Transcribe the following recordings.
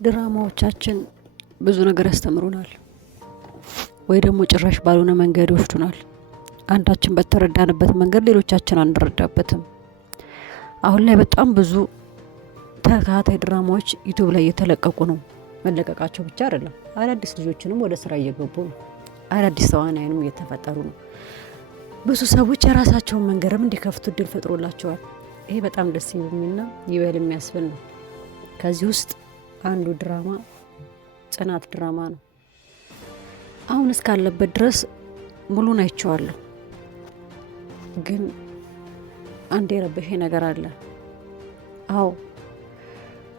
ድራማዎቻችን ብዙ ነገር ያስተምሩናል ወይ ደግሞ ጭራሽ ባልሆነ መንገድ ይወስዱናል። አንዳችን በተረዳንበት መንገድ ሌሎቻችን አንረዳበትም። አሁን ላይ በጣም ብዙ ተከታታይ ድራማዎች ዩቲዩብ ላይ እየተለቀቁ ነው። መለቀቃቸው ብቻ አይደለም፣ አዳዲስ ልጆችንም ወደ ስራ እየገቡ ነው። አዳዲስ ተዋናይንም እየተፈጠሩ ነው። ብዙ ሰዎች የራሳቸውን መንገድም እንዲከፍቱ እድል ፈጥሮላቸዋል። ይሄ በጣም ደስ የሚልና ይበል የሚያስብል ነው። ከዚህ ውስጥ አንዱ ድራማ ጽናት ድራማ ነው። አሁን እስካለበት ድረስ ሙሉን አይቼዋለሁ። ግን አንድ የረበሸ ነገር አለ። አዎ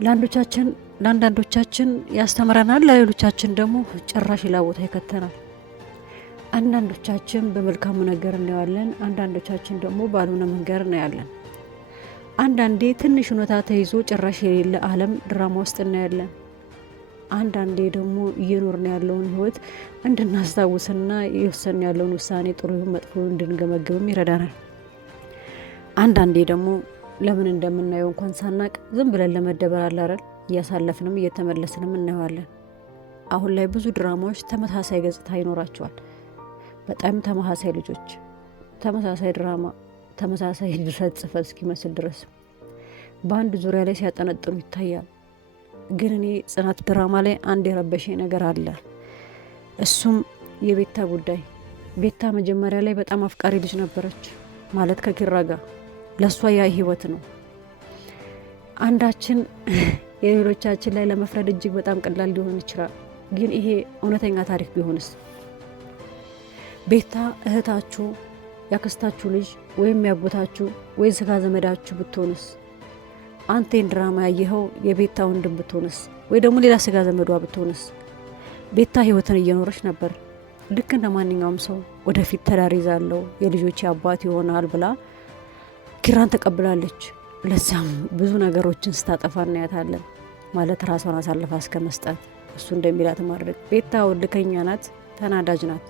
ለአንዳንዶቻችን ያስተምረናል፣ ለሌሎቻችን ደግሞ ጭራሽ ሌላ ቦታ ይከተናል። አንዳንዶቻችን በመልካሙ ነገር እናያለን፣ አንዳንዶቻችን ደግሞ ባልሆነ መንገድ እናያለን። አንዳንዴ ትንሽ ሁኔታ ተይዞ ጭራሽ የሌለ ዓለም ድራማ ውስጥ እናያለን። አንዳንዴ ደግሞ እየኖርን ያለውን ህይወት እንድናስታውስና የወሰን ያለውን ውሳኔ ጥሩ ይሁን መጥፎ እንድንገመግብም ይረዳናል። አንዳንዴ ደግሞ ለምን እንደምናየው እንኳን ሳናቅ ዝም ብለን ለመደበር አላረል እያሳለፍንም እየተመለስንም እናየዋለን። አሁን ላይ ብዙ ድራማዎች ተመሳሳይ ገጽታ ይኖራቸዋል። በጣም ተመሳሳይ ልጆች፣ ተመሳሳይ ድራማ፣ ተመሳሳይ ድርሰት ጽፈት እስኪመስል ድረስ በአንድ ዙሪያ ላይ ሲያጠነጥኑ ይታያል። ግን እኔ ጽናት ድራማ ላይ አንድ የረበሸ ነገር አለ። እሱም የቤታ ጉዳይ። ቤታ መጀመሪያ ላይ በጣም አፍቃሪ ልጅ ነበረች፣ ማለት ከኪራ ጋር። ለእሷ ያ ህይወት ነው። አንዳችን የሌሎቻችን ላይ ለመፍረድ እጅግ በጣም ቀላል ሊሆን ይችላል። ግን ይሄ እውነተኛ ታሪክ ቢሆንስ? ቤታ እህታችሁ፣ ያክስታችሁ ልጅ ወይም ያጎታችሁ ወይ ስጋ ዘመዳችሁ ብትሆንስ? አንቴን ድራማ ያየኸው የቤታ ወንድም ብትሆንስ? ወይ ደግሞ ሌላ ስጋ ዘመዷ ብትሆንስ? ቤታ ህይወትን እየኖረች ነበር ልክ እንደ ማንኛውም ሰው። ወደፊት ትዳር ይዛለሁ፣ የልጆቼ አባት ይሆናል ብላ ኪራን ተቀብላለች። ለዛም ብዙ ነገሮችን ስታጠፋ እናያታለን። ማለት ራሷን አሳልፋ እስከ መስጠት፣ እሱ እንደሚላት ማድረግ። ቤታ ወልከኛ ናት፣ ተናዳጅ ናት።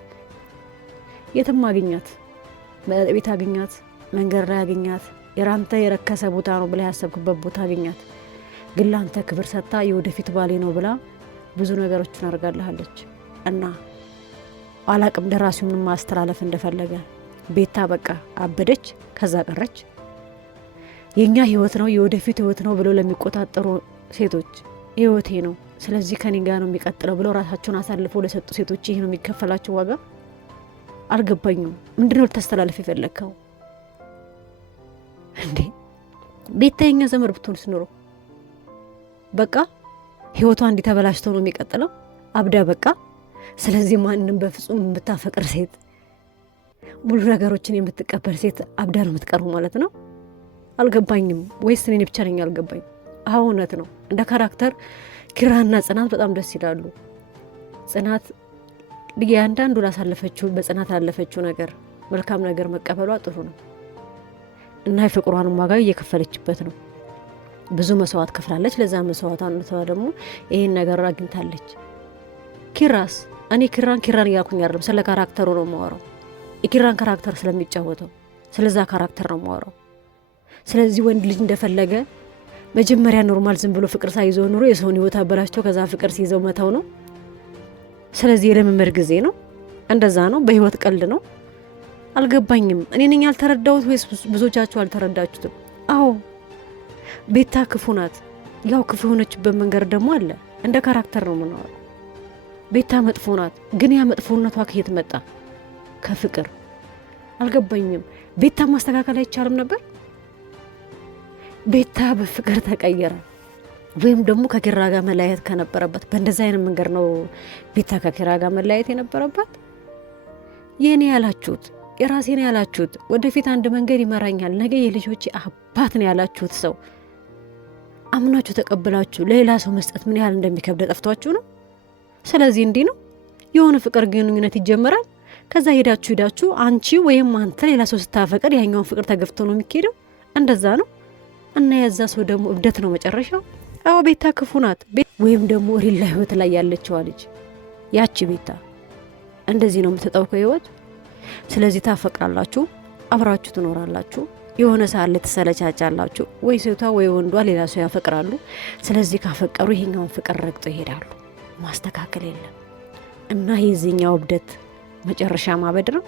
የትም አግኛት፣ ቤት አግኛት፣ መንገድ ላይ አግኛት፣ የራንተ የረከሰ ቦታ ነው ብላ ያሰብክበት ቦታ አግኛት። ግን ላንተ ክብር ሰጥታ የወደፊት ባሌ ነው ብላ ብዙ ነገሮችን አድርጋለች። እና አላቅም ደራሲውን ማስተላለፍ እንደፈለገ። ቤታ በቃ አበደች፣ ከዛ ቀረች። የኛ ህይወት ነው የወደፊት ህይወት ነው ብለው ለሚቆጣጠሩ ሴቶች ህይወቴ ነው ስለዚህ ከኔ ጋር ነው የሚቀጥለው ብለው ራሳቸውን አሳልፈው ለሰጡ ሴቶች ይሄ ነው የሚከፈላቸው ዋጋ? አልገባኝም። ምንድነው ልታስተላልፍ የፈለከው እንዴ? ቤታ የኛ ዘመድ ብትሆንስ ኖሮ በቃ ህይወቷ እንዲተበላሽተው ነው የሚቀጥለው? አብዳ በቃ። ስለዚህ ማንንም በፍጹም የምታፈቅር ሴት፣ ሙሉ ነገሮችን የምትቀበል ሴት አብዳ ነው የምትቀርቡ ማለት ነው? አልገባኝም። ወይስ እኔ ብቻ ነኝ አልገባኝ? አዎ እውነት ነው። እንደ ካራክተር ኪራና ጽናት በጣም ደስ ይላሉ። ጽናት አንዳንዱ ላሳለፈችው በጽናት ያለፈችው ነገር መልካም ነገር መቀበሏ ጥሩ ነው እና የፍቅሯንም ዋጋ እየከፈለችበት ነው። ብዙ መስዋዕት ከፍላለች። ለዛ መስዋዕት አንተዋ ደግሞ ይሄን ነገር አግኝታለች። ኪራስ እኔ ኪራን እያልኩኝ አይደለም፣ ስለ ካራክተሩ ነው የማወራው። የኪራን ካራክተር ስለሚጫወተው ስለዛ ካራክተር ነው የማወራው። ስለዚህ ወንድ ልጅ እንደፈለገ መጀመሪያ ኖርማል ዝም ብሎ ፍቅር ሳይዘው ኑሮ የሰውን ህይወት አበላሽቶ ከዛ ፍቅር ሲይዘው መተው ነው። ስለዚህ የልምምድ ጊዜ ነው። እንደዛ ነው። በህይወት ቀልድ ነው። አልገባኝም። እኔ ነኝ ያልተረዳሁት ወይስ ብዙዎቻችሁ አልተረዳችሁትም? አዎ ቤታ ክፉ ናት። ያው ክፉ የሆነችበት መንገድ ደግሞ አለ። እንደ ካራክተር ነው የምናወራው። ቤታ መጥፎ ናት። ግን ያ መጥፎነቷ ከየት መጣ? ከፍቅር። አልገባኝም። ቤታ ማስተካከል አይቻልም ነበር? ቤታ በፍቅር ተቀየረ ወይም ደግሞ ከኪራ ጋር መለያየት ከነበረበት በእንደዛ አይነት መንገድ ነው ቤታ ከኪራ ጋር መለያየት የነበረባት? የኔ ያላችሁት የራሴ ነው ያላችሁት ወደፊት አንድ መንገድ ይመራኛል ነገ የልጆቼ አባት ነው ያላችሁት ሰው አምናችሁ ተቀብላችሁ ለሌላ ሰው መስጠት ምን ያህል እንደሚከብድ ጠፍቷችሁ ነው? ስለዚህ እንዲህ ነው የሆነ ፍቅር ግንኙነት ይጀምራል። ከዛ ሄዳችሁ አንቺ ወይም አንተ ሌላ ሰው ስታፈቅር ያኛውን ፍቅር ተገፍቶ ነው የሚሄደው። እንደዛ ነው እና የዛ ሰው ደግሞ እብደት ነው መጨረሻው። አዎ ቤታ ክፉ ናት። ወይም ደግሞ ሪላ ህይወት ላይ ያለችው ልጅ ያቺ ቤታ እንደዚህ ነው የምትጠውቀው ህይወት። ስለዚህ ታፈቅራላችሁ፣ አብራችሁ ትኖራላችሁ፣ የሆነ ሰዓት ላይ ትሰለቻቻላችሁ። ወይ ሴቷ ወይ ወንዷ ሌላ ሰው ያፈቅራሉ። ስለዚህ ካፈቀሩ ይሄኛውን ፍቅር ረግጦ ይሄዳሉ። ማስተካከል የለም እና የዚህኛው እብደት መጨረሻ ማበድ ነው።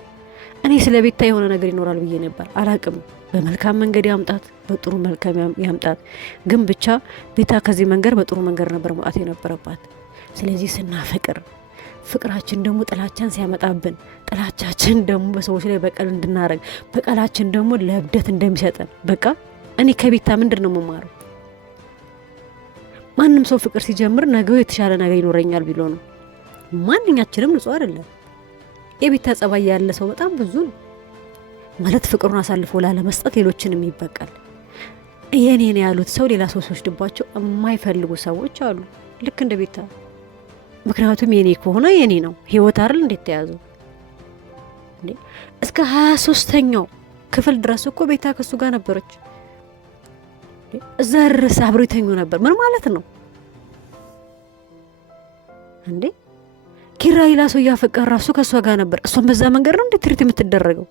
እኔ ስለ ቤታ የሆነ ነገር ይኖራል ብዬ ነበር፣ አላቅም። በመልካም መንገድ ያምጣት፣ በጥሩ መልካም ያምጣት። ግን ብቻ ቤታ ከዚህ መንገድ በጥሩ መንገድ ነበር መውጣት የነበረባት። ስለዚህ ስናፈቅር ፍቅራችን ደግሞ ጥላቻን ሲያመጣብን፣ ጥላቻችን ደግሞ በሰዎች ላይ በቀል እንድናረግ፣ በቀላችን ደግሞ ለእብደት እንደሚሰጠን በቃ እኔ ከቤታ ምንድን ነው የምማረው? ማንም ሰው ፍቅር ሲጀምር ነገው የተሻለ ነገር ይኖረኛል ቢሎ ነው። ማንኛችንም ንጹህ አይደለም። የቤታ ጸባይ ያለ ሰው በጣም ብዙ ነው ማለት ፍቅሩን አሳልፎ ላለመስጠት ሌሎችን የሚበቃል። የኔ ነው ያሉት ሰው ሌላ ሰው ሲወስድባቸው የማይፈልጉ ሰዎች አሉ፣ ልክ እንደ ቤታ። ምክንያቱም የኔ ከሆነ የኔ ነው ህይወት አይደል እንዴት ተያዘው እንዴ? እስከ 23ኛው ክፍል ድረስ እኮ ቤታ ከሱ ጋር ነበረች። እዛ ድረስ አብረው ይተኙ ነበር። ምን ማለት ነው እንዴ? ኪራ ሌላ ሰው እያፈቀረ ራሱ ከሷ ጋር ነበር። እሷን በዛ መንገድ ነው እንዴ ትሪት የምትደረገው?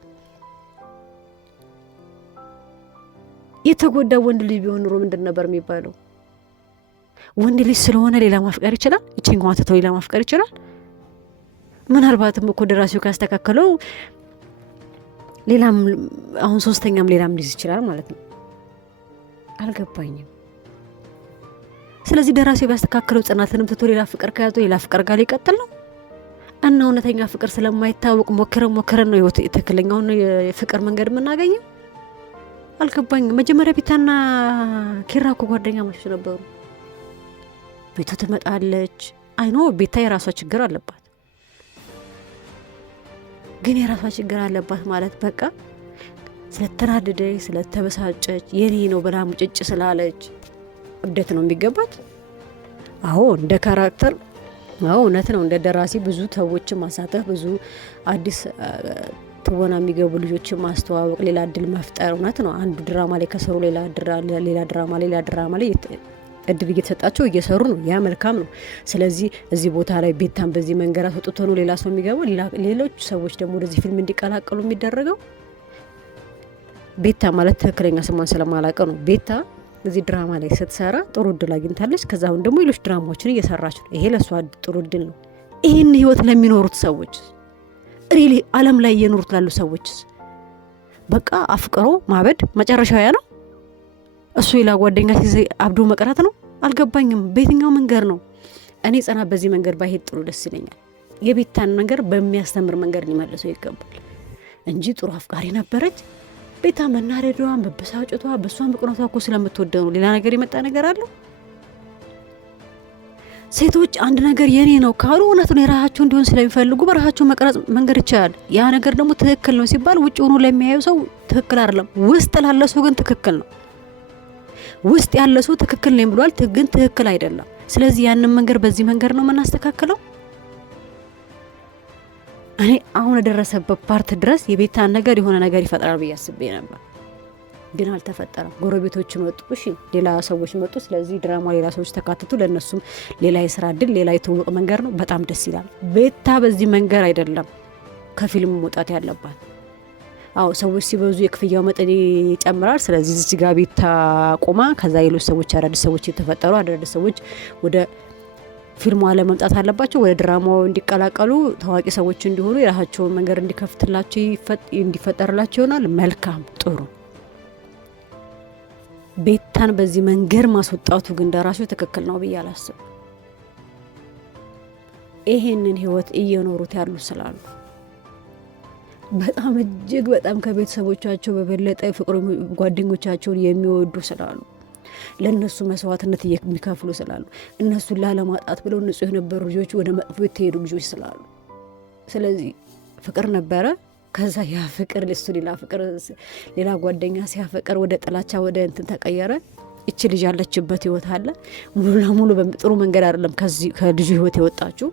የተጎዳ ወንድ ልጅ ቢሆን ኑሮ ምንድን ነበር የሚባለው? ወንድ ልጅ ስለሆነ ሌላ ማፍቀር ይችላል። እቺን እንኳን ተተው ሌላ ማፍቀር ይችላል። ምናልባትም እኮ ደራሲው ካስተካከለው ሌላም አሁን ሶስተኛም ሌላም ሊይዝ ይችላል ማለት ነው። አልገባኝም። ስለዚህ ደራሲው ቢያስተካከለው ጽናትንም ትቶ ሌላ ፍቅር ከያዘው ሌላ ፍቅር ጋር ሊቀጥል ነው እና እውነተኛ ፍቅር ስለማይታወቅ ሞክረን ነው ህይወት ትክክለኛውን የፍቅር መንገድ የምናገኘው። አልገባኝም። መጀመሪያ ቤታና ኪራ እኮ ጓደኛ ማቾች ነበሩ። ቤቱ ትመጣለች። አይኖ ቤታ የራሷ ችግር አለባት፣ ግን የራሷ ችግር አለባት ማለት በቃ ስለተናደደች ስለተበሳጨች የኔ ነው ብላ ሙጭጭ ስላለች እብደት ነው የሚገባት? አዎ እንደ ካራክተር አዎ እውነት ነው። እንደ ደራሲ ብዙ ሰዎችን ማሳተፍ፣ ብዙ አዲስ ትወና የሚገቡ ልጆችን ማስተዋወቅ፣ ሌላ እድል መፍጠር እውነት ነው። አንዱ ድራማ ላይ ከሰሩ ሌላ ድራማ ላይ እድል እየተሰጣቸው እየሰሩ ነው። ያ መልካም ነው። ስለዚህ እዚህ ቦታ ላይ ቤታን በዚህ መንገድ አስወጥቶ ነው ሌላ ሰው የሚገባው፣ ሌሎች ሰዎች ደግሞ ወደዚህ ፊልም እንዲቀላቀሉ የሚደረገው። ቤታ ማለት ትክክለኛ ስሟን ስለማላቀ ነው። ቤታ እዚህ ድራማ ላይ ስትሰራ ጥሩ እድል አግኝታለች። ከዛ አሁን ደግሞ ሌሎች ድራማዎችን እየሰራች ነው። ይሄ ለእሷ ጥሩ እድል ነው። ይህን ህይወት ለሚኖሩት ሰዎች ሪሊ ዓለም ላይ እየኖሩት ላሉ ሰዎች በቃ አፍቅሮ ማበድ መጨረሻው ያ ነው። እሱ ሌላ ጓደኛ ሲይዝ አብዶ መቅረት ነው። አልገባኝም። በየትኛው መንገድ ነው? እኔ ጽናት በዚህ መንገድ ባይሄድ ጥሩ ደስ ይለኛል። የቤታን ነገር በሚያስተምር መንገድ ሊመልሰው ይገባል እንጂ ጥሩ አፍቃሪ ነበረች። ቤታ መናደዷ፣ መበሳጨቷ በሷ ምቅነቷ እኮ ስለምትወደው ነው። ሌላ ነገር የመጣ ነገር አለ? ሴቶች አንድ ነገር የኔ ነው ካሉ እውነት ነው የራሳቸው እንዲሆን ስለሚፈልጉ በራሳቸው መቅረጽ መንገድ ይቻላል። ያ ነገር ደግሞ ትክክል ነው ሲባል ውጭ ሆኖ ለሚያየው ሰው ትክክል አይደለም። ውስጥ ላለ ሰው ግን ትክክል ነው። ውስጥ ያለ ሰው ትክክል ነኝ ብሏል፣ ግን ትክክል አይደለም። ስለዚህ ያንን መንገድ በዚህ መንገድ ነው የምናስተካክለው። እኔ አሁን የደረሰበት ፓርት ድረስ የቤታን ነገር የሆነ ነገር ይፈጥራል ብዬ አስቤ ነበር፣ ግን አልተፈጠረም። ጎረቤቶች መጡ፣ እሺ ሌላ ሰዎች መጡ። ስለዚህ ድራማ ሌላ ሰዎች ተካተቱ። ለእነሱም ሌላ የስራ እድል፣ ሌላ የትውውቅ መንገድ ነው። በጣም ደስ ይላል። ቤታ በዚህ መንገድ አይደለም ከፊልም መውጣት ያለባት። አዎ ሰዎች ሲበዙ የክፍያው መጠን ይጨምራል። ስለዚህ እዚህ ጋር ቤታ ቆማ ከዛ ሌሎች ሰዎች አዳዲስ ሰዎች የተፈጠሩ አዳዲስ ሰዎች ወደ ፊልሙ አለ መምጣት አለባቸው። ወደ ድራማው እንዲቀላቀሉ ታዋቂ ሰዎች እንዲሆኑ የራሳቸውን መንገድ እንዲከፍትላቸው እንዲፈጠርላቸው ይሆናል። መልካም ጥሩ። ቤታን በዚህ መንገድ ማስወጣቱ ግን ደራሲው ትክክል ነው ብዬ አላስብ። ይሄንን ህይወት እየኖሩት ያሉ ስላሉ በጣም እጅግ በጣም ከቤተሰቦቻቸው በበለጠ ፍቅር ጓደኞቻቸውን የሚወዱ ስላሉ ለነሱ መስዋዕትነት የሚከፍሉ ስላሉ እነሱን ላለማጣት ብለው ንጹህ የነበሩ ልጆች ወደ መጥፎ የተሄዱ ልጆች ስላሉ ስለዚህ ፍቅር ነበረ። ከዛ ያ ፍቅር ለሱ ሌላ ጓደኛ ሲያፈቅር ወደ ጥላቻ ወደ እንትን ተቀየረ። እቺ ልጅ ያለችበት ህይወት አለ ሙሉ ለሙሉ በጥሩ መንገድ አይደለም ከልጁ ህይወት የወጣችው።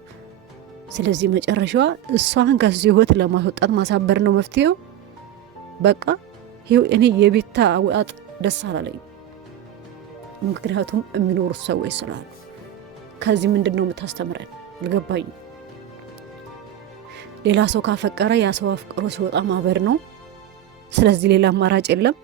ስለዚህ መጨረሻዋ እሷን ከዚህ ህይወት ለማስወጣት ማሳበር ነው መፍትሄው። በቃ እኔ የቤታ አውጣት ደስ አላለኝ። ምክንያቱም የሚኖሩት ሰዎች ስላሉ ከዚህ ምንድነው የምታስተምረን አልገባኝም። ሌላ ሰው ካፈቀረ ያ ሰው አፍቅሮ ሲወጣ ማበር ነው። ስለዚህ ሌላ አማራጭ የለም።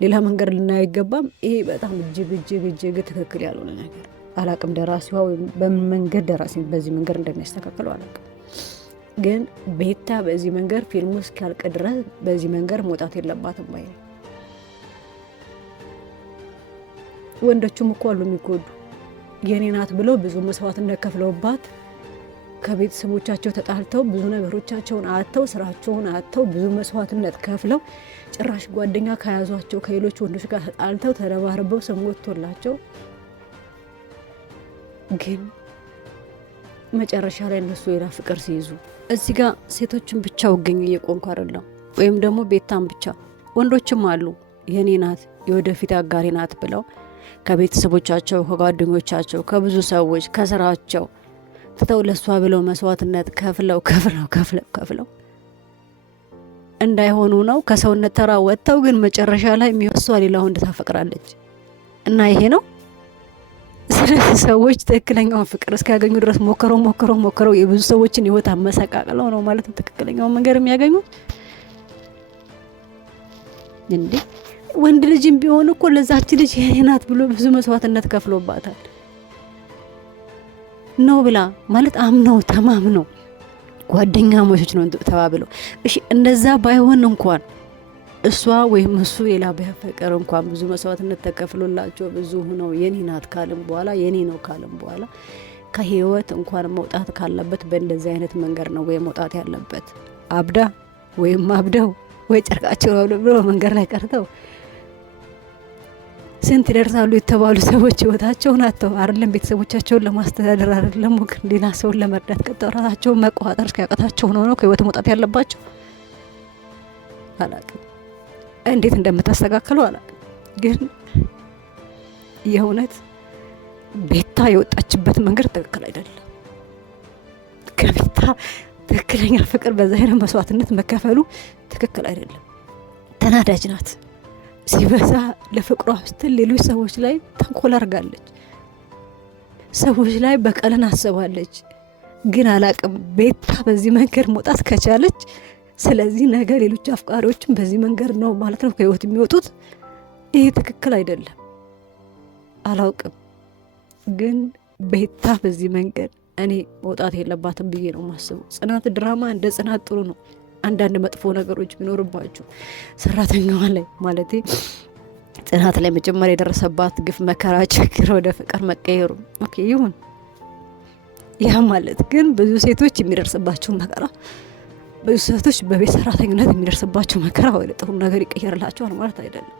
ሌላ መንገድ ልናየው አይገባም። ይሄ በጣም እጅግ እጅግ እጅግ ትክክል ያልሆነ ነገር አላቅም። ደራሲዋ ወይም በምን መንገድ ደራሲ በዚህ መንገድ እንደሚያስተካክለው አላቅም። ግን ቤታ በዚህ መንገድ ፊልሙ እስኪያልቅ ድረስ በዚህ መንገድ መውጣት የለባትም ባይ ነው። ወንዶቹም እኮ አሉ የሚጎዱ የኔ ናት ብለው ብዙ መስዋዕትነት ከፍለውባት ከቤተሰቦቻቸው ተጣልተው ብዙ ነገሮቻቸውን አጥተው ስራቸውን አጥተው ብዙ መስዋዕትነት ከፍለው ጭራሽ ጓደኛ ከያዟቸው ከሌሎች ወንዶች ጋር ተጣልተው ተረባርበው ስም ወጥቶላቸው ግን መጨረሻ ላይ እነሱ ሌላ ፍቅር ሲይዙ እዚህ ጋር ሴቶችን ብቻ ወገኝ እየቆንኩ አይደለም፣ ወይም ደግሞ ቤታም ብቻ ወንዶችም አሉ የኔ ናት የወደፊት አጋሪ ናት ብለው ከቤተሰቦቻቸው ከጓደኞቻቸው ከብዙ ሰዎች ከስራቸው ትተው ለሷ ብለው መስዋዕትነት ከፍለው እንዳይሆኑ ነው ከሰውነት ተራ ወጥተው ግን መጨረሻ ላይ እሷ ሌላ ወንድ ታፈቅራለች እና ይሄ ነው። ስለዚህ ሰዎች ትክክለኛውን ፍቅር እስኪያገኙ ድረስ ሞክረው የብዙ ሰዎችን ህይወት አመሰቃቅለው ነው ማለት ነው ትክክለኛውን መንገድ የሚያገኙት። እንዴ ወንድ ልጅም ቢሆን እኮ ለዛች ልጅ የኔ ናት ብሎ ብዙ መስዋዕትነት ከፍሎባታል ነው ብላ ማለት አምነው ተማምነው ጓደኛሞች ነው ተባብለው። እሺ እንደዛ ባይሆን እንኳን እሷ ወይም እሱ ሌላ ቢያፈቅር እንኳን ብዙ መስዋዕትነት ተከፍሎላቸው ብዙ ሆነው የኔ ናት ካለም በኋላ የኔ ነው ካለም በኋላ ከህይወት እንኳን መውጣት ካለበት በእንደዚህ አይነት መንገድ ነው ወይ መውጣት ያለበት። አብዳ ወይም አብደው ወይ ጨርቃቸው ብሎ መንገድ ላይ ቀርተው ስንት ይደርሳሉ የተባሉ ሰዎች ህይወታቸውን አጥተው አይደለም ቤተሰቦቻቸውን ለማስተዳደር አይደለም ወግን ሌላ ሰውን ለመርዳት ቀጠው ራሳቸውን መቆጣጠር እስኪያቀታቸው ነው ከህይወት መውጣት ያለባቸው። አላቅም እንዴት እንደምታስተካክለው አላቅም። ግን የእውነት ቤታ የወጣችበት መንገድ ትክክል አይደለም። ከቤታ ትክክለኛ ፍቅር በዛ አይነት መስዋዕትነት መከፈሉ ትክክል አይደለም። ተናዳጅ ናት። ሲበዛ ለፍቅሯ ስትል ሌሎች ሰዎች ላይ ተንኮል አርጋለች። ሰዎች ላይ በቀልን አስባለች። ግን አላቅም ቤታ በዚህ መንገድ መውጣት ከቻለች ስለዚህ ነገ ሌሎች አፍቃሪዎችም በዚህ መንገድ ነው ማለት ነው ከህይወት የሚወጡት። ይሄ ትክክል አይደለም። አላውቅም ግን ቤታ በዚህ መንገድ እኔ መውጣት የለባትም ብዬ ነው ማስበው። ጽናት ድራማ እንደ ጽናት ጥሩ ነው። አንዳንድ መጥፎ ነገሮች ቢኖርባቸው ሰራተኛዋ ላይ ማለት ጽናት ላይ መጀመሪያ የደረሰባት ግፍ፣ መከራ፣ ችግር ወደ ፍቅር መቀየሩ ኦኬ ይሁን። ያ ማለት ግን ብዙ ሴቶች የሚደርስባቸው መከራ፣ ብዙ ሴቶች በቤት ሰራተኝነት የሚደርስባቸው መከራ ወደ ጥሩ ነገር ይቀየርላቸዋል ማለት አይደለም።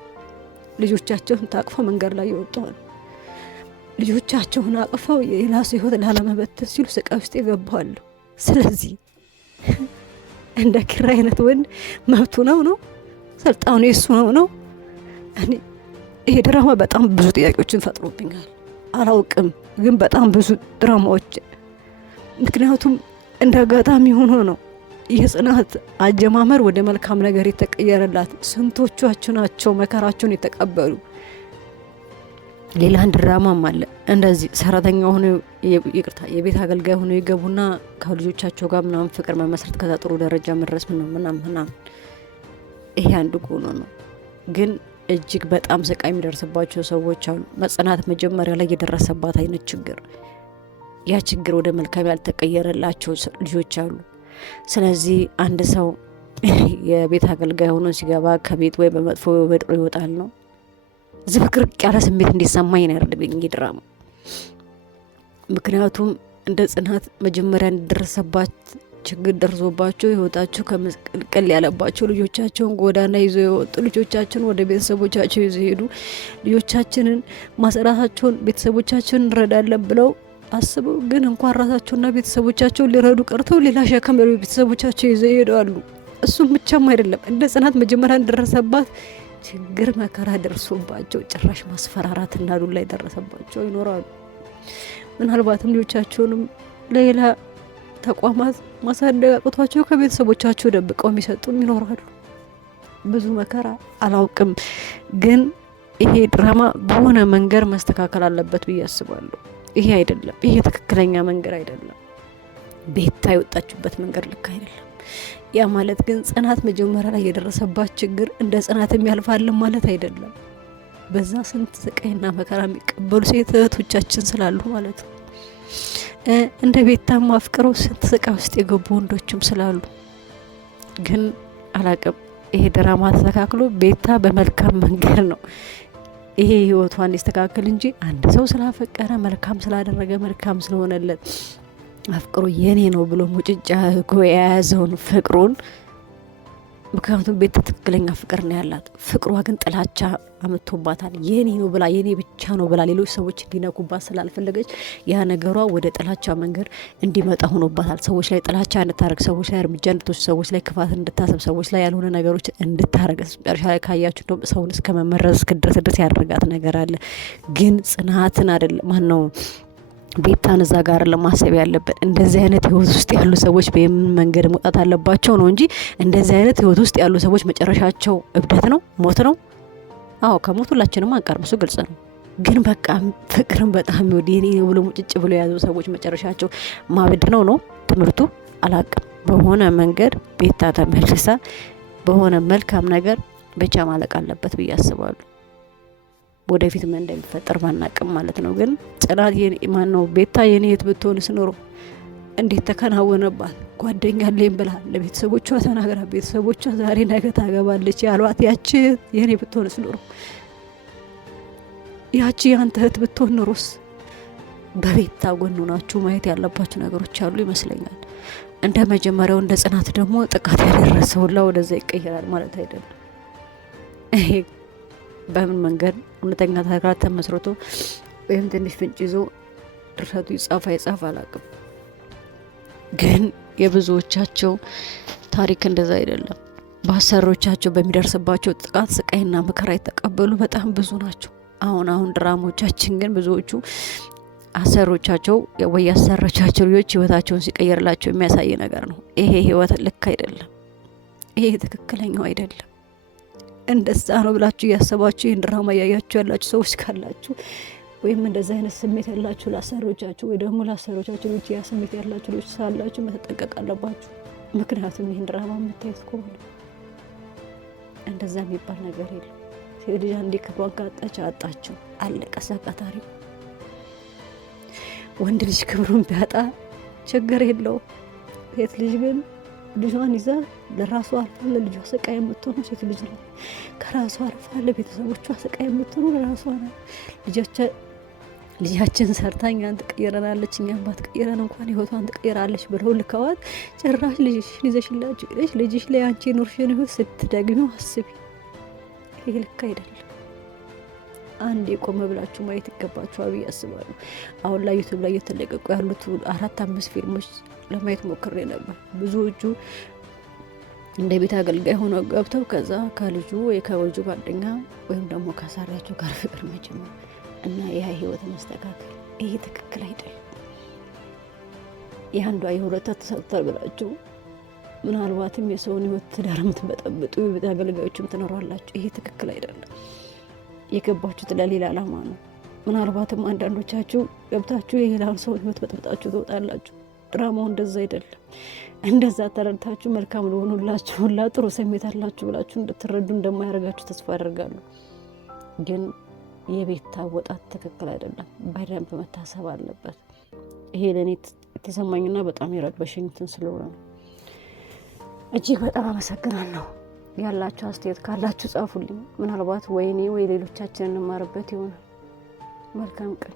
ልጆቻቸውን ታቅፈው መንገድ ላይ ይወጣሉ። ልጆቻቸውን አቅፈው የራሱ ህይወት ላለመበተን ሲሉ ስቃይ ውስጥ ይገባሉ። ስለዚህ እንደ ኪራ አይነት ወንድ መብቱ ነው ስልጣኑ የሱ ነው። እኔ ይሄ ድራማ በጣም ብዙ ጥያቄዎችን ፈጥሮብኛል። አላውቅም ግን በጣም ብዙ ድራማዎች ምክንያቱም እንደ አጋጣሚ ሆኖ ነው የጽናት አጀማመር ወደ መልካም ነገር የተቀየረላት። ስንቶቻቸው ናቸው መከራቸውን የተቀበሉ። ሌላ አንድ ድራማም አለ እንደዚህ ሰራተኛ ሆኖ ይቅርታ የቤት አገልጋይ ሆኖ ይገቡና ከልጆቻቸው ጋር ምናምን ፍቅር መመስረት ከዛ ጥሩ ደረጃ መድረስ ምናምን ይሄ አንዱ ጎኖ ነው። ግን እጅግ በጣም ስቃይ የሚደርስባቸው ሰዎች አሉ። ጽናት መጀመሪያ ላይ የደረሰባት አይነት ችግር ያ ችግር ወደ መልካም ያልተቀየረላቸው ልጆች አሉ። ስለዚህ አንድ ሰው የቤት አገልጋይ ሆኖ ሲገባ ከቤት ወይ በመጥፎ ወይ በጥሩ ይወጣል ነው ዝብክርቅ ያለ ስሜት እንዲሰማኝ ነው ያደረገኝ ድራማ። ምክንያቱም እንደ ጽናት መጀመሪያ እንደደረሰባት ችግር ደርሶባቸው ህይወታቸው ከመስቀልቀል ያለባቸው ልጆቻቸውን ጎዳና ይዘው የወጡ ልጆቻቸውን ወደ ቤተሰቦቻቸው ይዘው ሄዱ። ልጆቻችንን ማሰራታቸውን ቤተሰቦቻችንን እንረዳለን ብለው አስበው ግን እንኳን ራሳቸውና ቤተሰቦቻቸውን ሊረዱ ቀርተው ሌላ ሸክም ቤተሰቦቻቸው ይዘው ይሄዳሉ። እሱም ብቻም አይደለም እንደ ጽናት መጀመሪያ እንደደረሰባት ችግር መከራ ደርሶባቸው ጭራሽ ማስፈራራትና ዱላ ላይ ደረሰባቸው ይኖራሉ። ምናልባትም ልጆቻቸውንም ለሌላ ተቋማት ማሳደግ አቅቷቸው ከቤተሰቦቻቸው ደብቀው የሚሰጡም ይኖራሉ። ብዙ መከራ አላውቅም ግን ይሄ ድራማ በሆነ መንገድ መስተካከል አለበት ብዬ አስባለሁ። ይሄ አይደለም፣ ይሄ ትክክለኛ መንገድ አይደለም። ቤታ የወጣችበት መንገድ ልክ አይደለም። ያ ማለት ግን ጽናት መጀመሪያ ላይ የደረሰባት ችግር እንደ ጽናት የሚያልፋልን ማለት አይደለም። በዛ ስንት ስቃይና መከራ የሚቀበሉ ሴት እህቶቻችን ስላሉ ማለት ነው። እንደ ቤታም አፍቅረው ስንት ስቃይ ውስጥ የገቡ ወንዶችም ስላሉ ግን አላቅም። ይሄ ድራማ ተስተካክሎ ቤታ በመልካም መንገድ ነው ይሄ ህይወቷን ሊስተካከል እንጂ አንድ ሰው ስላፈቀረ መልካም ስላደረገ መልካም ስለሆነለት አፍቅሮ የኔ ነው ብሎ ሙጭጫ የያዘውን ፍቅሩን ምክንያቱም ቤት ትክክለኛ ፍቅር ነው ያላት። ፍቅሯ ግን ጥላቻ አመቶባታል። የኔ ነው ብላ የኔ ብቻ ነው ብላ ሌሎች ሰዎች እንዲነኩባት ስላልፈለገች ያ ነገሯ ወደ ጥላቻ መንገድ እንዲመጣ ሆኖባታል። ሰዎች ላይ ጥላቻ እንድታረግ፣ ሰዎች ላይ እርምጃ እንድትወስድ፣ ሰዎች ላይ ክፋት እንድታሰብ፣ ሰዎች ላይ ያልሆነ ነገሮች እንድታረግ መጨረሻ ላይ ካያችሁ እንደውም ሰውን እስከ መመረዝ እስክድረስ ያደረጋት ነገር አለ። ግን ጽናትን አይደለም ማን ነው ቤታን እዛ ጋር ለማሰብ ያለበት እንደዚህ አይነት ህይወት ውስጥ ያሉ ሰዎች በምን መንገድ መውጣት አለባቸው ነው እንጂ እንደዚህ አይነት ህይወት ውስጥ ያሉ ሰዎች መጨረሻቸው እብደት ነው፣ ሞት ነው። አዎ ከሞት ሁላችንም አንቀርም፣ እሱ ግልጽ ነው። ግን በቃ ፍቅርን በጣም ይወድ የኔ ብሎ ሙጭጭ ብሎ የያዙ ሰዎች መጨረሻቸው ማበድ ነው ትምህርቱ። አላቅም በሆነ መንገድ ቤታ ተመልሳ በሆነ መልካም ነገር ብቻ ማለቅ አለበት ብዬ አስባለሁ። ወደፊት ምን እንደሚፈጠር ባናቅም ማለት ነው። ግን ጽናት ማን ነው ቤታ የኔ የት ብትሆንስ ኖሮ እንዴት ተከናወነባት? ጓደኛ አለኝ ብላ ለቤተሰቦቿ ተናግራ ቤተሰቦቿ ዛሬ ነገ ታገባለች ያሏት ያቺ የኔ ብትሆንስ ኖሮ ያቺ ያንተ እህት ብትሆን ኖሮስ? በቤታ ጎን ሆናችሁ ማየት ያለባችሁ ነገሮች አሉ ይመስለኛል። እንደ መጀመሪያው እንደ ጽናት ደግሞ ጥቃት ያደረሰውላ ወደዛ ይቀየራል ማለት አይደለም። ይሄ በምን መንገድ እውነተኛ ታሪክ ተመስርቶ ወይም ትንሽ ፍንጭ ይዞ ድርሰቱ ይጻፍ አይጻፍ አላቅም። ግን የብዙዎቻቸው ታሪክ እንደዛ አይደለም። በአሰሪዎቻቸው በሚደርስባቸው ጥቃት ስቃይና መከራ የተቀበሉ በጣም ብዙ ናቸው። አሁን ድራሞቻችን ግን ብዙዎቹ አሰሪዎቻቸው ወይ ያሰራቻቸው ልጆች ህይወታቸውን ሲቀየርላቸው የሚያሳይ ነገር ነው። ይሄ ህይወት ልክ አይደለም። ይሄ ትክክለኛው አይደለም። እንደዛ ነው ብላችሁ እያሰባችሁ ይህን ድራማ እያያችሁ ያላችሁ ሰዎች ካላችሁ ወይም እንደዛ አይነት ስሜት ያላችሁ ለአሰሪዎቻችሁ ወይ ደግሞ ለአሰሪዎቻችሁ ልጅ ያ ስሜት ያላችሁ ልጆች ሳላችሁ መጠንቀቅ አለባችሁ። ምክንያቱም ይህን ድራማ የምታዩት ከሆነ እንደዛ የሚባል ነገር የለም። ሴት ልጅ አንዴ ክብሯን ካጣች አጣችው፣ አለቀ ሰቃ ታሪኩ። ወንድ ልጅ ክብሩን ቢያጣ ችግር የለውም። ሴት ልጅ ግን ልጇን ይዛ ለራሷ አልፋ ለልጇ ስቃይ የምትሆኑ ሴት ልጅ ነው። ከራሷ አልፋ ለቤተሰቦቿ ስቃይ የምትሆኑ ለራሷ ነው። ልጃችን ሰርታኝ እኛን ትቀይረናለች፣ እኛን ባትቀይረን እንኳን ህይወቷን ትቀይራለች ብለው ልከዋት ጭራሽ ልጅሽን ይዘሽላችሁ ልጅሽ ላይ አንቺ ኑርሽን ህይወት ስትደግሚው አስቢ። ይህ ልክ አይደለም። አንድ የቆመ ብላችሁ ማየት ይገባችኋል ብዬ አስባለሁ። አሁን ላይ ዩቱብ ላይ እየተለቀቁ ያሉት 4-5 ፊልሞች ለማየት ሞክሬ ነበር። ብዙዎቹ እንደ ቤት አገልጋይ ሆነው ገብተው ከዛ ከልጁ ወይ ከወጁ ጓደኛ ወይም ደግሞ ከሰሪያቸው ጋር ፍቅር መጀመር እና ያ ህይወት መስተካከል፣ ይሄ ትክክል አይደለም። የአንዷ የሁለታ ተሰጥቷል ብላችሁ ምናልባትም የሰውን ህይወት ትዳር የምትበጠብጡ የቤት አገልጋዮችም ትኖራላችሁ። ይሄ ትክክል አይደለም። የገባችሁት ለሌላ ዓላማ ነው። ምናልባትም አንዳንዶቻችሁ ገብታችሁ የሌላውን ሰውን ህይወት በጥብጣችሁ ትወጣላችሁ። ድራማው እንደዛ አይደለም። እንደዛ ተረድታችሁ መልካም ለሆኑላችሁ ሁላ ጥሩ ስሜት አላችሁ ብላችሁ እንድትረዱ እንደማያደርጋችሁ ተስፋ አደርጋለሁ። ግን የቤታ ወጣት ትክክል አይደለም። በደንብ መታሰብ አለበት። ይሄ ለእኔ የተሰማኝና በጣም የረበሸኝ እንትን ስለሆነ ነው። እጅግ በጣም አመሰግናለሁ። ያላችሁ አስተያየት ካላችሁ ጻፉልኝ። ምናልባት ወይኔ ወይ ሌሎቻችን እንማርበት ይሆናል። መልካም ቀን።